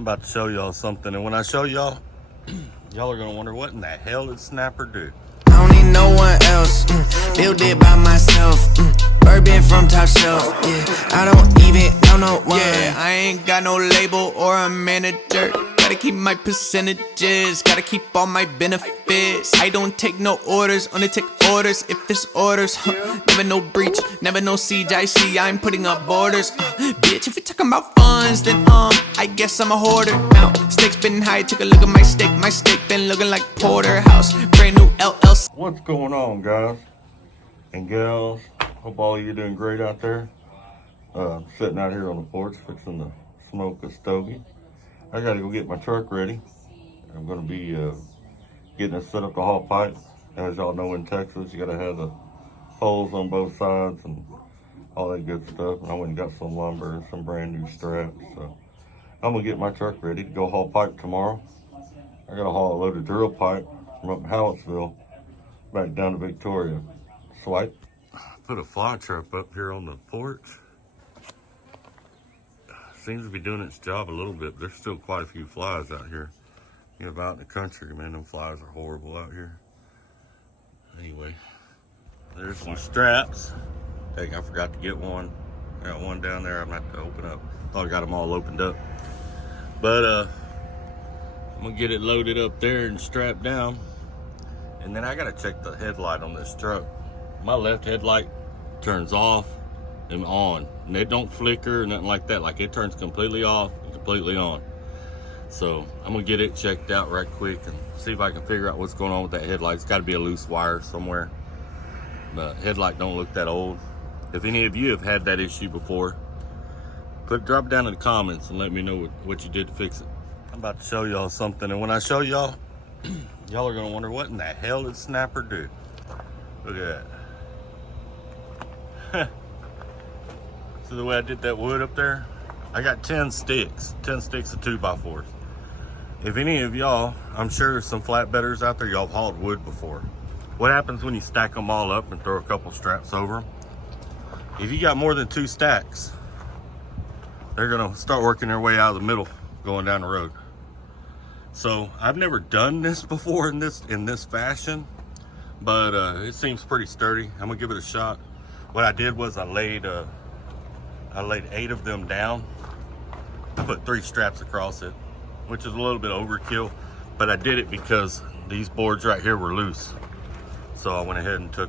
I'm about to show y'all something, and when I show y'all, y'all are gonna wonder what in the hell did Snapper do? I don't need no one else, build it by myself, bourbon from top shelf, yeah, I don't even know no one, yeah, I ain't got no label or a manager, gotta keep my percentages, gotta keep all my benefits, I don't take no orders, only take orders if it's orders, never no breach, never no siege, I see I'm putting up borders, bitch, if you're talking about funds, then I guess I'm a hoarder, now, stakes been high, take a look at my steak been looking like Porterhouse, brand new LLC. What's going on, guys and gals? Hope all of you doing great out there. Sitting out here on the porch fixing to smoke a stogie. I gotta go get my truck ready. I'm gonna be getting it set up to haul pipe. As y'all know, in Texas, you gotta have the holes on both sides and all that good stuff. And I went and got some lumber and some brand new straps. So I'm gonna get my truck ready to go haul pipe tomorrow. I gotta haul a load of drill pipe from up in Hallettsville back down to Victoria. Swipe. Put a fly trap up here on the porch. Seems to be doing its job a little bit, but there's still quite a few flies out here. You know, out in the country, man, them flies are horrible out here. Anyway, there's some straps. Dang, I forgot to get one. I got one down there I'm gonna have to open up. Thought I got them all opened up. But I'm gonna get it loaded up there and strapped down. And then I gotta check the headlight on this truck. My left headlight turns off and on, and it don't flicker or nothing like that. Like, it turns completely off and completely on. So I'm gonna get it checked out right quick and see if I can figure out what's going on with that headlight. It's gotta be a loose wire somewhere. The headlight don't look that old. If any of you have had that issue before, drop it down in the comments and let me know what you did to fix it. I'm about to show y'all something, and when I show y'all, y'all are gonna wonder what in the hell did Snapper do? Look at that. See the way I did that wood up there? I got 10 sticks of 2x4s. If any of y'all, I'm sure some flatbedders out there, y'all have hauled wood before. What happens when you stack them all up and throw a couple straps over them? If you got more than 2 stacks, they're gonna start working their way out of the middle, going down the road. So I've never done this before in this fashion, but it seems pretty sturdy. I'm gonna give it a shot. What I did was I laid 8 of them down. I put 3 straps across it, which is a little bit overkill, but I did it because these boards right here were loose. So I went ahead and took,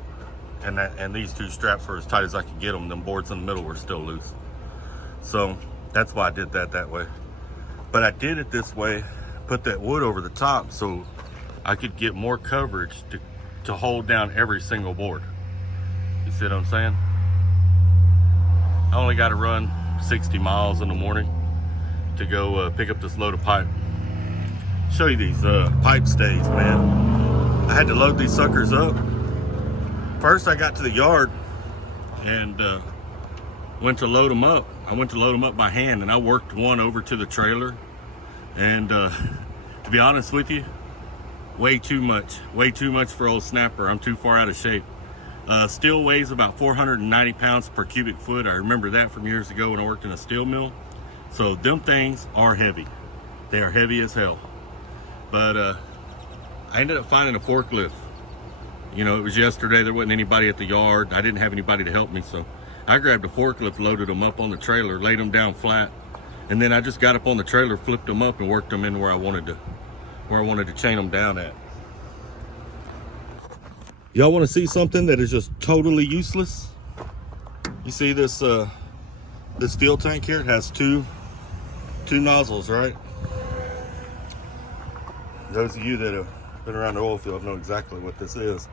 and these 2 straps were as tight as I could get them. Them boards in the middle were still loose. So that's why I did that way. But I did it this way, put that wood over the top so I could get more coverage to hold down every single board. You see what I'm saying? I only got to run 60 miles in the morning to go pick up this load of pipe. Show you these pipe stays, man. I had to load these suckers up. First I got to the yard and went to load them up. I went to load them up by hand, and I worked one over to the trailer. And to be honest with you, way too much for old Snapper. I'm too far out of shape. Steel weighs about 490 pounds per cubic foot. I remember that from years ago when I worked in a steel mill. So them things are heavy. They are heavy as hell. But I ended up finding a forklift. You know, it was yesterday. There wasn't anybody at the yard. I didn't have anybody to help me, so I grabbed a forklift, loaded them up on the trailer, laid them down flat, and then I just got up on the trailer, flipped them up, and worked them in where I wanted to chain them down at. Y'all want to see something that is just totally useless? You see this this fuel tank here? It has two nozzles, right? Those of you that have been around the oil field know exactly what this is.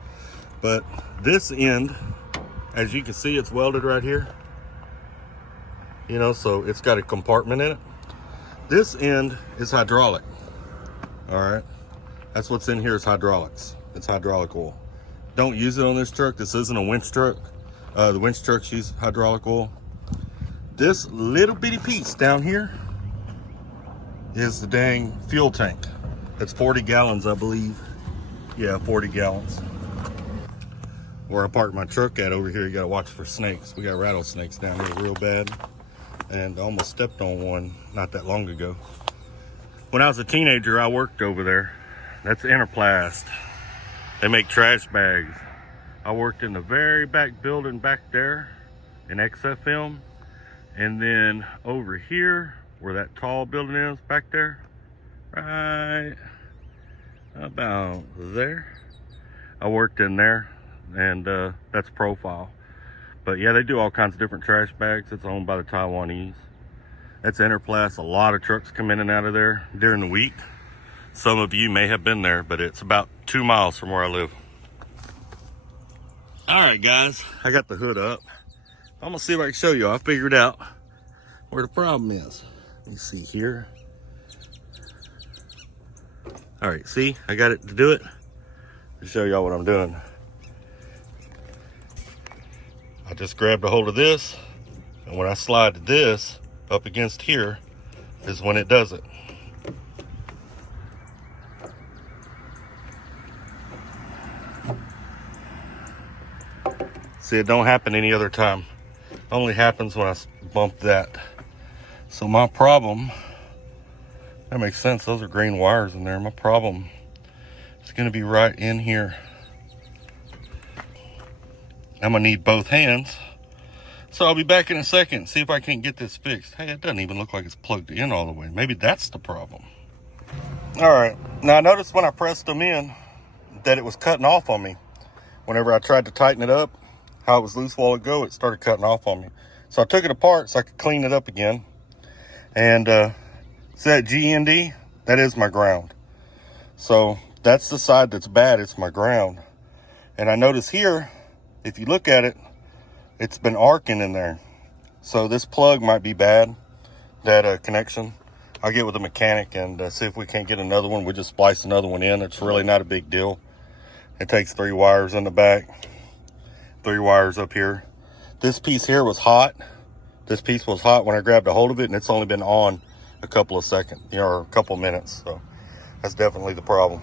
But this end, as you can see, it's welded right here. You know, so it's got a compartment in it. This end is hydraulic. All right, that's what's in here is hydraulics. It's hydraulic oil. Don't use it on this truck. This isn't a winch truck. The winch trucks use hydraulic oil. This little bitty piece down here is the dang fuel tank. It's 40 gallons, I believe. Yeah, 40 gallons. Where I parked my truck at over here, you gotta watch for snakes. We got rattlesnakes down here real bad. And I almost stepped on one not that long ago. When I was a teenager, I worked over there. That's Interplast. They make trash bags. I worked in the very back building back there in XFM. And then over here, where that tall building is back there, right about there, I worked in there, and that's Profile. But yeah, they do all kinds of different trash bags. It's owned by the Taiwanese. That's Interplast. A lot of trucks come in and out of there during the week. Some of you may have been there, but it's about 2 miles from where I live. All right, guys, I got the hood up. I'm gonna see if I can show you. I figured out where the problem is. Let me see here. All right, see, I got it to do it. To show y'all what I'm doing. I just grabbed a hold of this, and when I slide this up against here is when it does it. See, it don't happen any other time. It only happens when I bump that. So my problem, that makes sense. Those are green wires in there. My problem is gonna be right in here. I'm gonna need both hands. So I'll be back in a second, see if I can get this fixed. Hey, it doesn't even look like it's plugged in all the way. Maybe that's the problem. All right, now I noticed when I pressed them in that it was cutting off on me. Whenever I tried to tighten it up, how it was loose a while ago, it started cutting off on me. So I took it apart so I could clean it up again. And see that GND? That is my ground. So that's the side that's bad, it's my ground. And I notice here, if you look at it, it's been arcing in there. So this plug might be bad, that connection. I'll get with the mechanic and see if we can't get another one. We'll just splice another one in. It's really not a big deal. It takes 3 wires in the back, 3 wires up here. This piece here was hot. This piece was hot when I grabbed a hold of it, and it's only been on a couple of seconds, or a couple of minutes. So that's definitely the problem.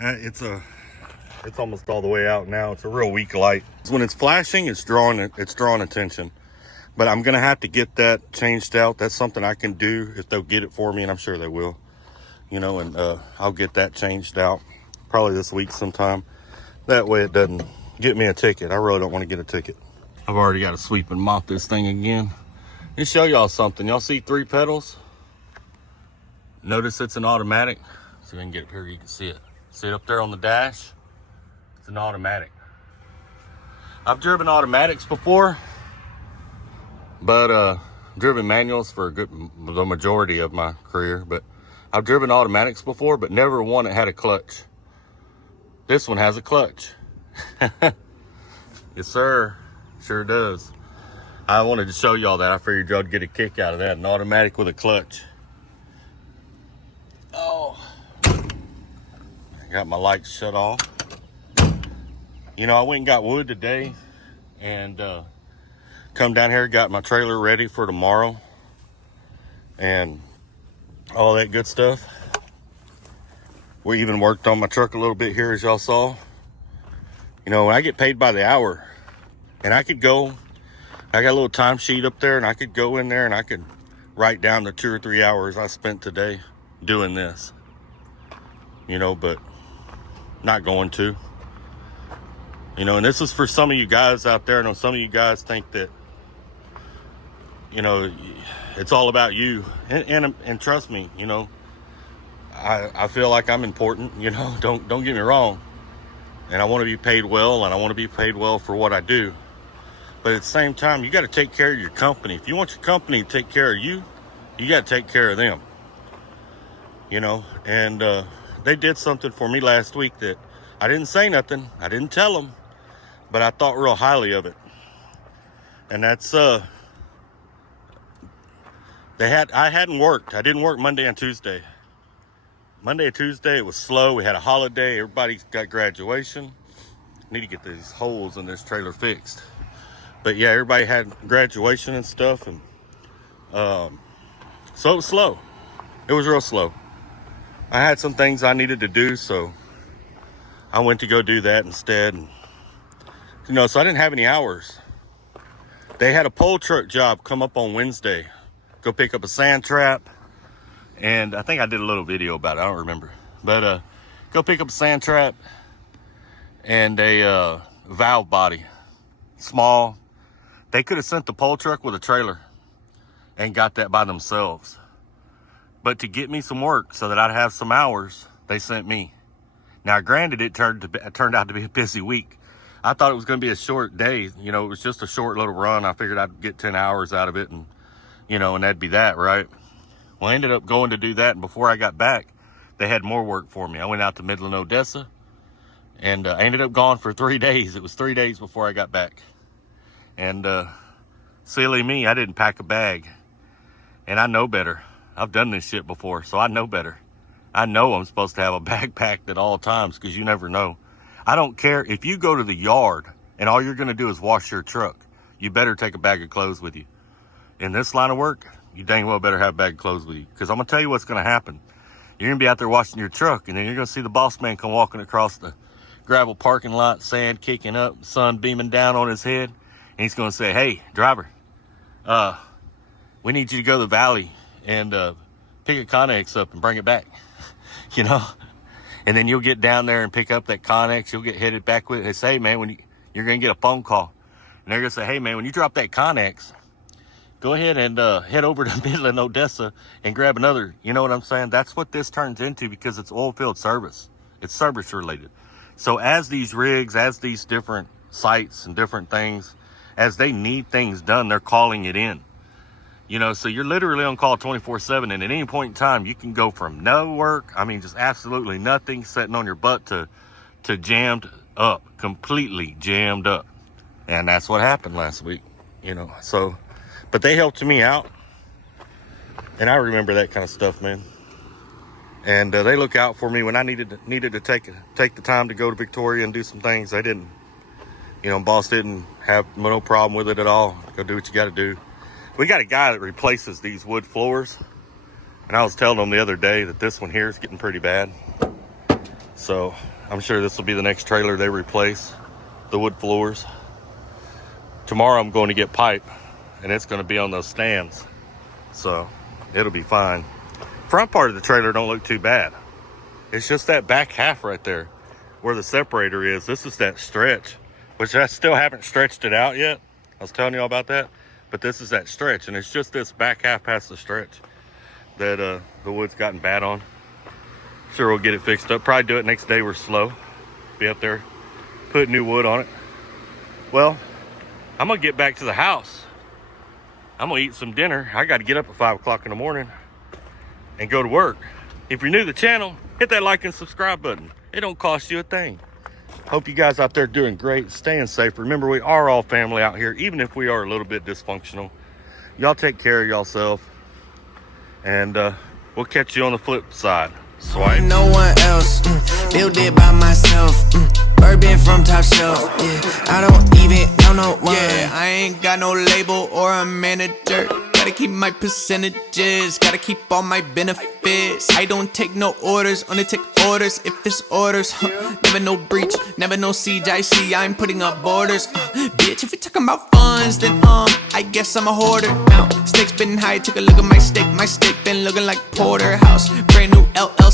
It's almost all the way out now. It's a real weak light. When it's flashing, it's drawing attention. But I'm gonna have to get that changed out. That's something I can do if they'll get it for me, and I'm sure they will. You know, and I'll get that changed out probably this week sometime. That way it doesn't get me a ticket. I really don't want to get a ticket. I've already got to sweep and mop this thing again. Let me show y'all something. Y'all see 3 pedals? Notice it's an automatic. See if I can get it here, you can see it. See it up there on the dash? It's an automatic. I've driven automatics before, but driven manuals for the majority of my career. But I've driven automatics before, but never one that had a clutch. This one has a clutch. Yes, sir. Sure does. I wanted to show y'all that. I figured y'all would get a kick out of that. An automatic with a clutch. Oh. I got my lights shut off. You know, I went and got wood today and come down here, got my trailer ready for tomorrow and all that good stuff. We even worked on my truck a little bit here, as y'all saw. You know, when I get paid by the hour, and I could go, I got a little time sheet up there, and I could go in there and I could write down the 2 or 3 hours I spent today doing this. You know, but not going to. You know, and this is for some of you guys out there. I know some of you guys think that, you know, it's all about you. And trust me, you know, I feel like I'm important, you know, don't get me wrong. And I want to be paid well, and I want to be paid well for what I do. But at the same time, you got to take care of your company. If you want your company to take care of you, you got to take care of them. You know, and they did something for me last week that I didn't say nothing. I didn't tell them, but I thought real highly of it. And that's, I hadn't worked. I didn't work Monday and Tuesday. Monday and Tuesday, it was slow. We had a holiday. Everybody got graduation. Need to get these holes in this trailer fixed. But yeah, everybody had graduation and stuff. And so it was slow. It was real slow. I had some things I needed to do, so I went to go do that instead. And, you know, so I didn't have any hours. They had a pole truck job come up on Wednesday. Go pick up a sand trap And I think I did a little video about it. I don't remember. But go pick up a sand trap and a valve body. Small. They could have sent the pole truck with a trailer and got that by themselves. But to get me some work so that I'd have some hours, they sent me. Now, granted, it turned out to be a busy week. I thought it was going to be a short day. You know, it was just a short little run. I figured I'd get 10 hours out of it and, you know, and that'd be that, right? Well, I ended up going to do that, and before I got back, they had more work for me. I went out to Midland, Odessa, and I ended up gone for 3 days. It was 3 days before I got back. And silly me, I didn't pack a bag. And I know better. I've done this shit before, so I know better. I know I'm supposed to have a bag packed at all times because you never know. I don't care if you go to the yard and all you're going to do is wash your truck. You better take a bag of clothes with you. In this line of work, you dang well better have a bag of clothes with you, because I'm going to tell you what's going to happen. You're going to be out there washing your truck, and then you're going to see the boss man come walking across the gravel parking lot, sand kicking up, sun beaming down on his head, and he's going to say, "Hey, driver, we need you to go to the valley and pick a Connex up and bring it back." You know? And then you'll get down there and pick up that Connex. You'll get headed back with it. They say, "Hey, man, you're going to get a phone call. And they're going to say, "Hey, man, when you drop that Connex, go ahead and head over to Midland, Odessa and grab another." You know what I'm saying? That's what this turns into, because it's oil field service. It's service related. So as these rigs, as these different sites and different things, as they need things done, they're calling it in. You know, so you're literally on call 24/7, and at any point in time, you can go from no work, I mean, just absolutely nothing, sitting on your butt, to jammed up, completely jammed up. And that's what happened last week, you know. So, but they helped me out, and I remember that kind of stuff, man. And they look out for me when I needed to take the time to go to Victoria and do some things. They didn't, you know, boss didn't have no problem with it at all. Go do what you got to do. We got a guy that replaces these wood floors, and I was telling him the other day that this one here is getting pretty bad. So I'm sure this will be the next trailer they replace, the wood floors. Tomorrow I'm going to get pipe, and it's going to be on those stands, so it'll be fine. Front part of the trailer don't look too bad. It's just that back half right there where the separator is. This is that stretch, which I still haven't stretched it out yet. I was telling you all about that. But this is that stretch, and it's just this back half past the stretch that the wood's gotten bad on. Sure, we'll get it fixed up. Probably do it next day. We're slow. Be up there, put new wood on it. Well, I'm gonna get back to the house. I'm gonna eat some dinner. I got to get up at 5 o'clock in the morning and go to work. If you're new to the channel, hit that like and subscribe button. It don't cost you a thing. Hope you guys out there doing great, staying safe. Remember, we are all family out here, even if we are a little bit dysfunctional. Y'all take care of yourself, and we'll catch you on the flip side. Swipe. No one else, built it by myself. Bourbon from top shelf, yeah. I don't even know no one. Yeah, I ain't got no label or a manager. Gotta keep my percentages, gotta keep all my benefits. I don't take no orders, only take orders if it's orders. Never no breach, never no siege. I see I'm putting up borders. Bitch, if you're talking about funds, then I guess I'm a hoarder. Now, stakes been high, took a look at my steak. My steak been looking like porterhouse. Brand new LLC.